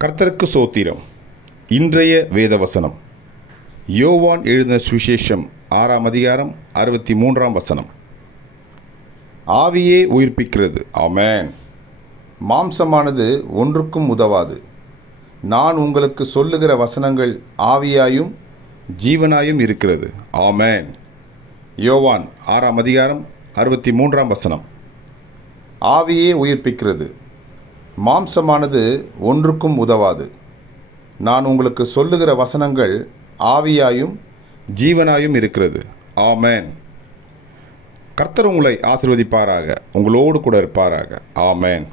கர்த்தருக்கு சோத்திரம். இன்றைய வேதவசனம். யோவான் எழுதின சுவிசேஷம் ஆறாம் அதிகாரம் அறுபத்தி மூன்றாம் வசனம். ஆவியே உயிர்ப்பிக்கிறது. ஆமேன். மாம்சமானது ஒன்றுக்கும் உதவாது. நான் உங்களுக்கு சொல்லுகிற வசனங்கள் ஆவியாயும் ஜீவனாயும் இருக்கிறது. ஆமேன். யோவான் ஆறாம் அதிகாரம் அறுபத்தி மூன்றாம் வசனம். ஆவியே உயிர்ப்பிக்கிறது. மாம்சமானது ஒன்றுக்கும் உதவாது. நான் உங்களுக்கு சொல்லுகிற வசனங்கள் ஆவியாயும் ஜீவனாயும் இருக்கிறது. ஆமேன். கர்த்தர் உங்களை ஆசிர்வதிப்பாராக. உங்களோடு கூட இருப்பாராக. ஆமேன்.